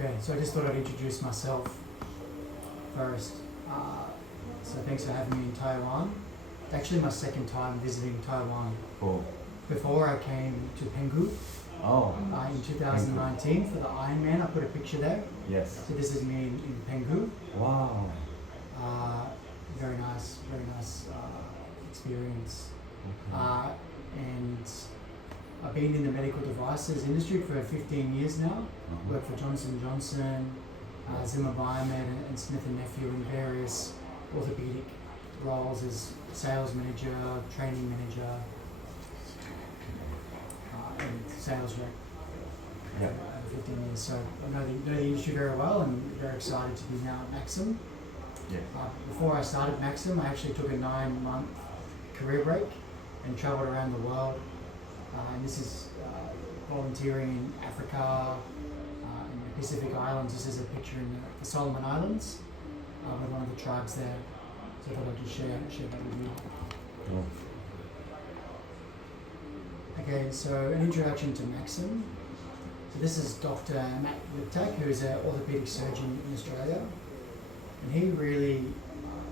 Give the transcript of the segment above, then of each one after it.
Okay, so I just thought I'd introduce myself first. So thanks for having me in Taiwan. It's actually my second time visiting Taiwan. Cool. Before I came to Penghu Oh. in 2019 for the Ironman. I put a picture there. Yes. So this is me in Penghu. Wow. Very nice experience. Okay. And I've been in the medical devices industry for 15 years now. Uh-huh. Worked for Johnson & Johnson, Zimmer Biomed and Smith & Nephew in various orthopedic roles as sales manager, training manager, and sales rep. Yeah. Over 15 years. So I know the industry very well and very excited to be now at MAXM. Yes. Before I started MAXM, I actually took a 9-month career break and travelled around the world. And this is volunteering in Africa, in the Pacific Islands. This is a picture in the Solomon Islands with one of the tribes there. So I thought I'd just share that with you. Oh. Okay, so an introduction to MAXM. So this is Dr. Matt Liptak, who is an orthopedic surgeon in Australia. And he really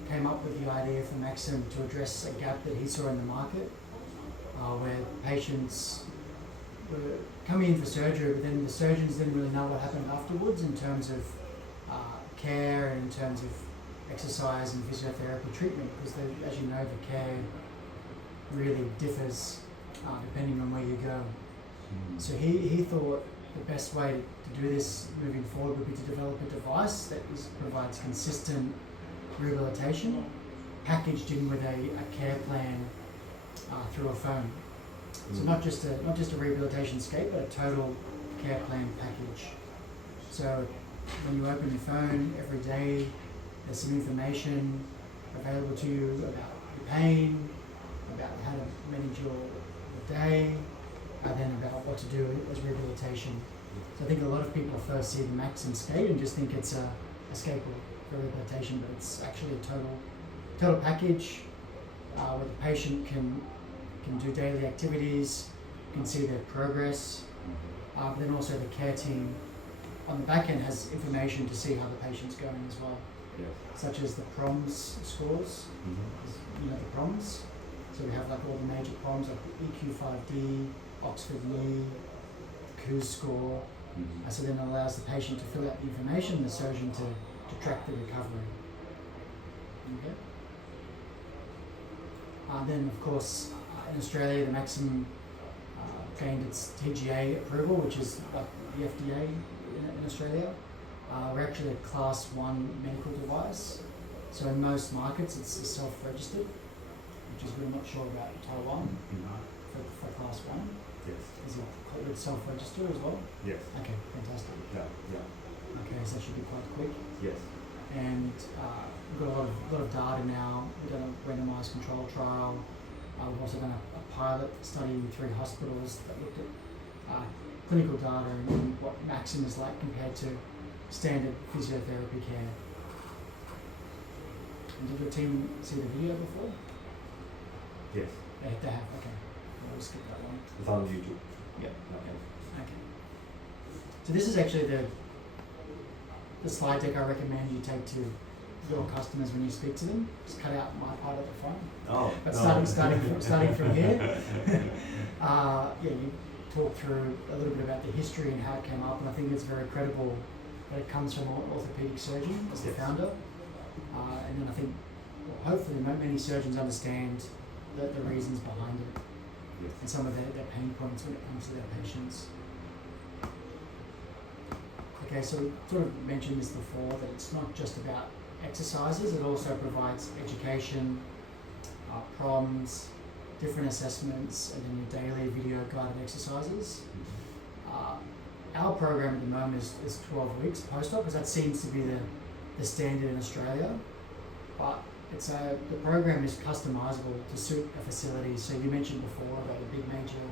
came up with the idea for MAXM to address a gap that he saw in the market, where patients were coming in for surgery, but then the surgeons didn't really know what happened afterwards in terms of care and in terms of exercise and physiotherapy treatment, because as you know, the care really differs depending on where you go. So he thought the best way to do this moving forward would be to develop a device that provides consistent rehabilitation, packaged in with a care plan through a phone. So not just a rehabilitation skate, but a total care plan package. So when you open your phone every day, there's some information available to you about your pain, about how to manage your day, and then about what to do as rehabilitation. So I think a lot of people first see the MAXM Skate and just think it's a skateboard for rehabilitation, but it's actually a total package where the patient can do daily activities, can see their progress, but then also the care team on the back end has information to see how the patient's going as well, such as the PROMS scores. You know the PROMS? So we have like all the major PROMS like the EQ5D, Oxford Knee, Coos score. So then it allows the patient to fill out the information, the surgeon to track the recovery. Okay. Then of course in Australia the MAXM gained its TGA approval, which is like the FDA in Australia. We're actually a Class 1 medical device. So in most markets it's self-registered, which is we're not sure about Taiwan for Class 1. Yes. Is it called self-register as well? Yes. Okay, fantastic. Yeah. Okay, so that should be quite quick. Yes. And we've got a lot of data now. We've done a randomized control trial. We've also done a pilot study in 3 hospitals that looked at clinical data and what MAXM is like compared to standard physiotherapy care. And did your team see the video before? Yes. They have, okay. We'll skip that one. It's on YouTube. Yeah. Okay. So this is actually the slide deck I recommend you take to your customers when you speak to them. Just cut out my part of the phone. Oh. But no. starting from here, you talk through a little bit about the history and how it came up, and I think it's very credible that it comes from an orthopedic surgeon as the founder. And then I think, hopefully, many surgeons understand the reasons behind it. Yes. And some of their pain points when it comes to their patients. Okay, so we sort of mentioned this before, that it's not just about exercises, it also provides education, problems, different assessments, and then your daily video guided exercises. Our program at the moment is 12 weeks post-op, because that seems to be the standard in Australia. But the program is customizable to suit a facility. So you mentioned before about a big major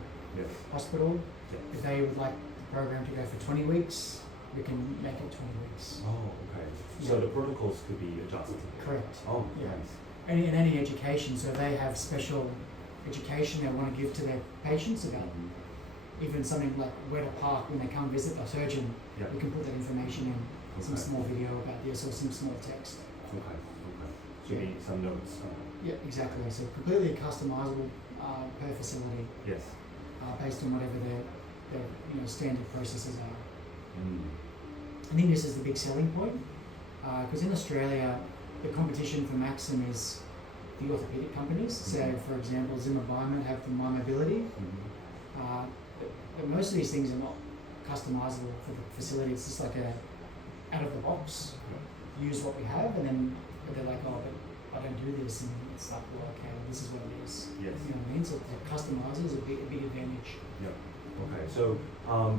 hospital. Yes. If they would like the program to go for 20 weeks, we can make it 20 weeks. Oh, okay. So the protocols could be adjusted. Correct. Oh, Yeah. nice. In any education, so they have special education they want to give to their patients about even something like where to park when they come visit a surgeon. Yeah. We can put that information in, some Okay. small video about this or some small text. Okay. So you need some notes. Yeah, exactly. So completely customizable per facility Yes. based on whatever their standard processes are. Mm. I think this is the big selling point because in Australia, the competition for MAXM is the orthopedic companies. So, for example, Zimmer Biomet have the My Mobility. Mm-hmm. But most of these things are not customizable for the facility. It's just like a out of the box, use what we have, and then they're like, oh, but I don't do this, and it's like, well, okay, well, this is what it is. Yes. You know what I mean? So the customizer is a big advantage. Yeah. Okay. So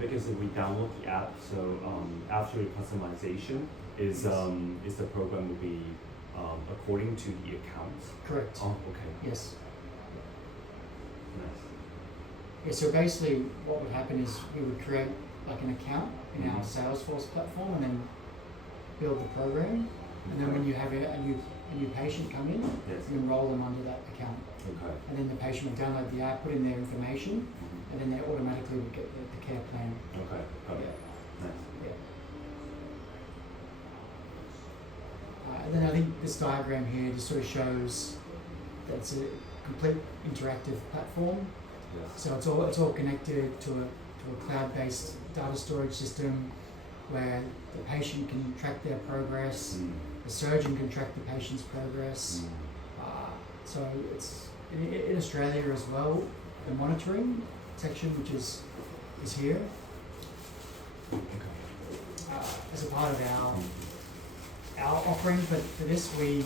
because if we download the app, so after the customization is the program will be according to the accounts. Correct. Oh, okay. Yes. Nice. Yeah, so basically what would happen is we would create like an account in our Mhm. Salesforce platform and then build the program. And then when you have a new patient come in, Yes. you enroll them under that account. Okay. And then the patient would download the app, put in their information, Mhm. and then they automatically would get the care plan. Okay. Got it. Yeah. Nice. Yeah. And then I think this diagram here just sort of shows that it's a complete interactive platform. Yes. So it's all connected to a cloud-based data storage system where the patient can track their progress, Mm. the surgeon can track the patient's progress. Mm. So it's in Australia as well. The monitoring section, which is here, Okay. as a part of our offering. But for this, we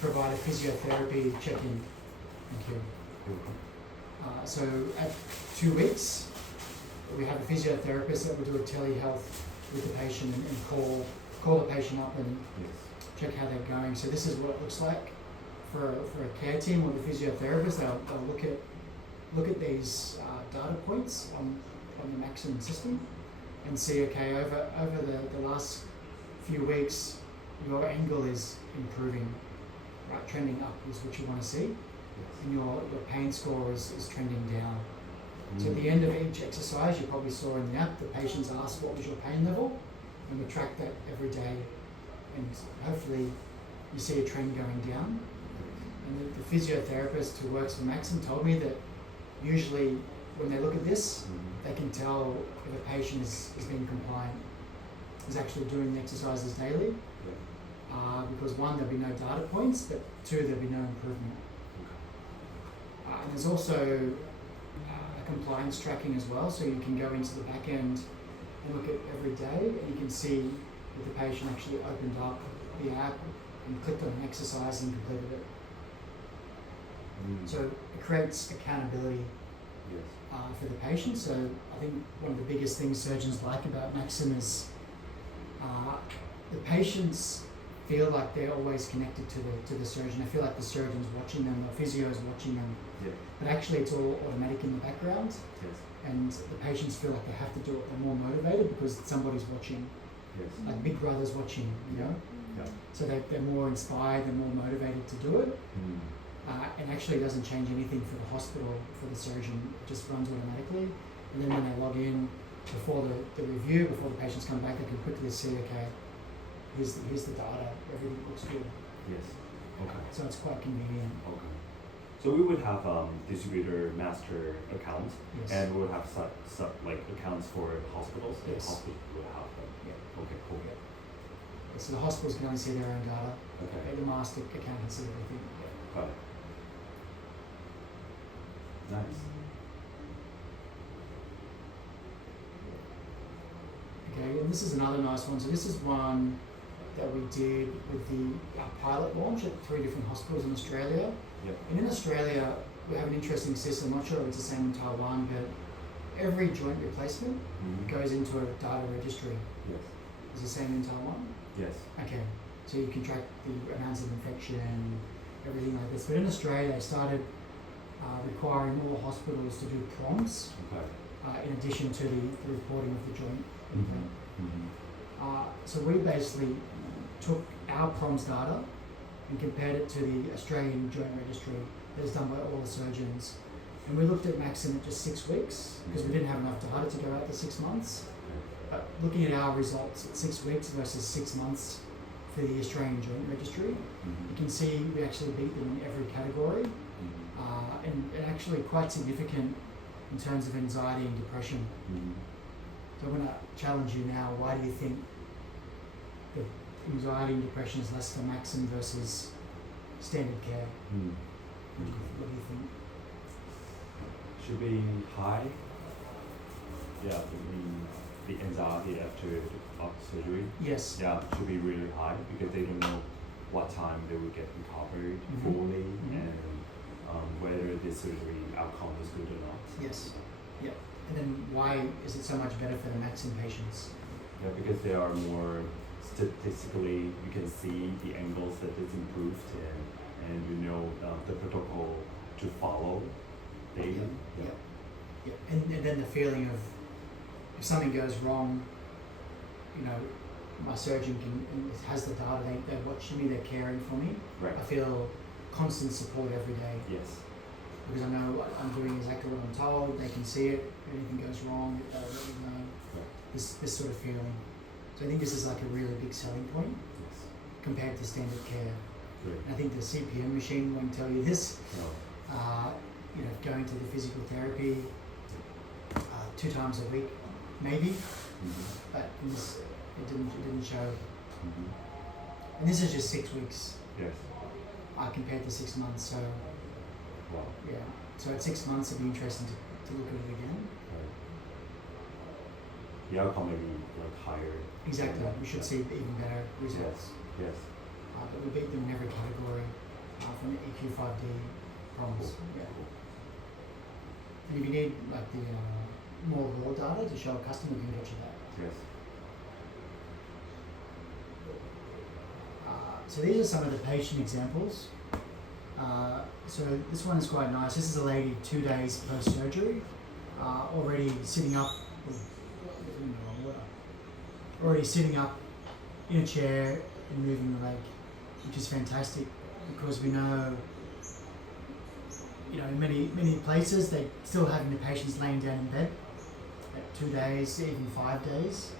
provide a physiotherapy check-in. Thank you. So at 2 weeks, we have a physiotherapist that will do a telehealth with the patient and call the patient up and Yes. check how they're going. So this is what it looks like for a care team or the physiotherapist. They'll look at these data points on the MAXM system and see, okay, over the last few weeks, your angle is improving, right? Trending up is what you want to see. And your pain score is trending down. So at the end of each exercise, you probably saw in the app, the patients ask what was your pain level, and we track that every day, and hopefully you see a trend going down. And the physiotherapist who works for MAXM told me that usually when they look at this, they can tell if a patient is being compliant, is actually doing the exercises daily, because one, there'll be no data points, but two, there'll be no improvement. And there's also compliance tracking as well, so you can go into the back end and look at every day, and you can see if the patient actually opened up the app and clicked on an exercise and completed it. So it creates accountability Yes. for the patient. So I think one of the biggest things surgeons like about MAXM is the patients feel like they're always connected to the surgeon. They feel like the surgeon's watching them, the physio's watching them. Yeah. But actually it's all automatic in the background, Yes. and the patients feel like they have to do it. They're more motivated because somebody's watching, Yes. like Big Brother's watching, you know? Yeah. So they're more inspired, they're more motivated to do it. And actually it doesn't change anything for the hospital, for the surgeon. It just runs automatically. And then when they log in, before the review, before the patients come back, they can quickly see, okay, here's the data, everything looks good. Yes. Okay. So it's quite convenient. Okay. So we would have distributor master accounts, Yes. and we would have like accounts for hospitals. And Yes. hospitals would have them. Yeah. Okay. Cool. Yeah. So the hospitals can only see their own data. Okay. The master account can see everything. Yeah. Got it. Nice. Okay, and this is another nice one. So this is one that we did with our pilot launch at 3 different hospitals in Australia. Yep. And in Australia, we have an interesting system. I'm not sure if it's the same in Taiwan, but every joint replacement goes into a data registry. Yes. Is the same in Taiwan? Yes. Okay, so you can track the amounts of infection, everything like this. But in Australia, they started requiring all the hospitals to do prompts Okay. in addition to the reporting of the joint. Mm-hmm. So we basically took our PROMS data and compared it to the Australian Joint Registry that is done by all the surgeons. And we looked at MAXM at just 6 weeks because we didn't have enough data to go out to 6 months. But looking at our results at 6 weeks versus 6 months for the Australian Joint Registry, you can see we actually beat them in every category, and actually quite significant in terms of anxiety and depression. So I'm going to challenge you now. Why do you think the anxiety and depression is less for MAXM versus standard care? What do you think? Should be high. Yeah, the anxiety after surgery. Yes. Yeah, should be really high because they don't know what time they will get recovered fully and whether the surgery outcome is good or not. Yes. Yep. And then why is it so much better for the MAXM patients? Yeah, because they are more statistically, you can see the angles that is improved and you know the protocol to follow daily. Yep. Yep. And then the feeling of if something goes wrong, you know, my surgeon has the data, they're watching me, they're caring for me. Right. I feel constant support every day. Yes. Because I know what I'm doing exactly what I'm told, they can see it, if anything goes wrong, they'll let me know. Right. This sort of feeling. So I think this is like a really big selling point Yes. compared to standard care. Great. And I think the CPM machine won't tell you this. No. You know, going to the physical therapy 2 times a week, maybe, but in this, it didn't show. And this is just 6 weeks Yes. compared to 6 months. So Wow. yeah, so at 6 months it'd be interesting to look at it again. Right. The outcome may be like higher. Exactly, we should see even better results. Yes. But we beat them in every category from the EQ5D problems. Yeah. And if you need like the more raw data to show a customer, we can get you that. Yes. So these are some of the patient examples. So this one is quite nice. This is a lady 2 days post surgery, already sitting up. Already sitting up in a chair and moving the leg, which is fantastic because we know, you know, in many places they still having the patients laying down in bed at 2 days, even 5 days.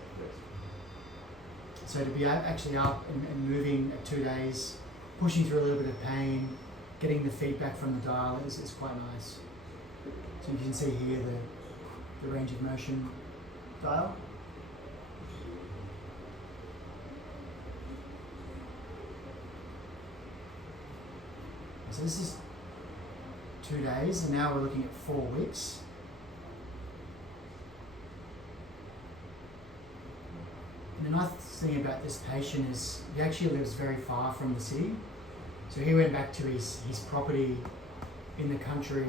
So to be actually up and moving at 2 days, pushing through a little bit of pain, getting the feedback from the dial is quite nice. So you can see here the range of motion dial. So this is 2 days, and now we're looking at 4 weeks. And the nice thing about this patient is he actually lives very far from the city. So he went back to his property in the country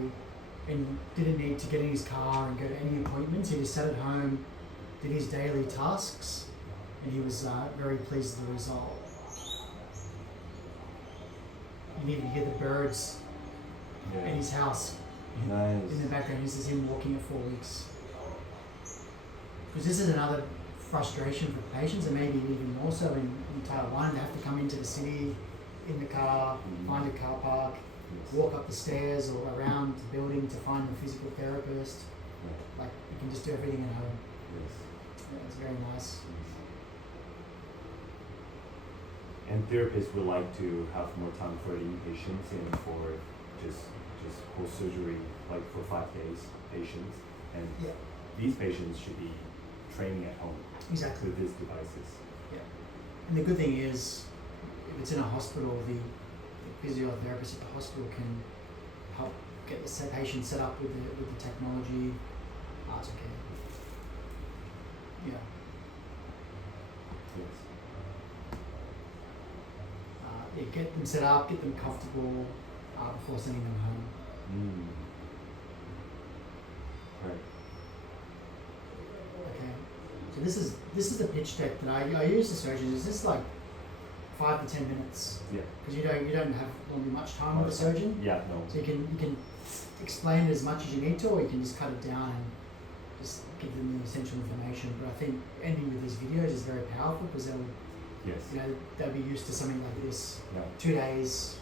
and didn't need to get in his car and go to any appointments. He just sat at home, did his daily tasks, and he was very pleased with the result. You can even hear the birds in his house Nice. in the background. This is him walking at 4 weeks. Because this is another frustration for patients, and maybe even more so in Taiwan. They have to come into the city in the car, find a car park, walk up the stairs or around the building to find the physical therapist. Like, you can just do everything at home. Yes. Yeah, it's very nice. And therapists would like to have more time for the inpatients and for just post surgery, like for 5 days patients. And Yeah, these patients should be training at home exactly. with these devices. Yeah. And the good thing is, if it's in a hospital, the physiotherapist at the hospital can help get the patient set up with the technology. It's okay. Yeah. Yes. Yeah, get them set up, get them comfortable before sending them home. Right. Okay. So this is the pitch deck that I use the surgeons. This is like 5 to 10 minutes Yeah. because you don't have normally much time with the surgeon. Yeah. No. So you can explain it as much as you need to, or you can just cut it down and just give them the essential information. But I think ending with these videos is very powerful because Yes. they'll be used to something like this. Yeah. 2 days,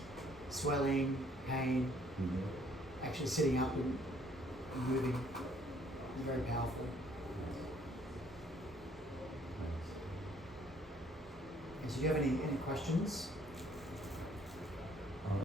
swelling, pain, actually sitting up and and moving. It's very powerful. Nice. So do you have any questions?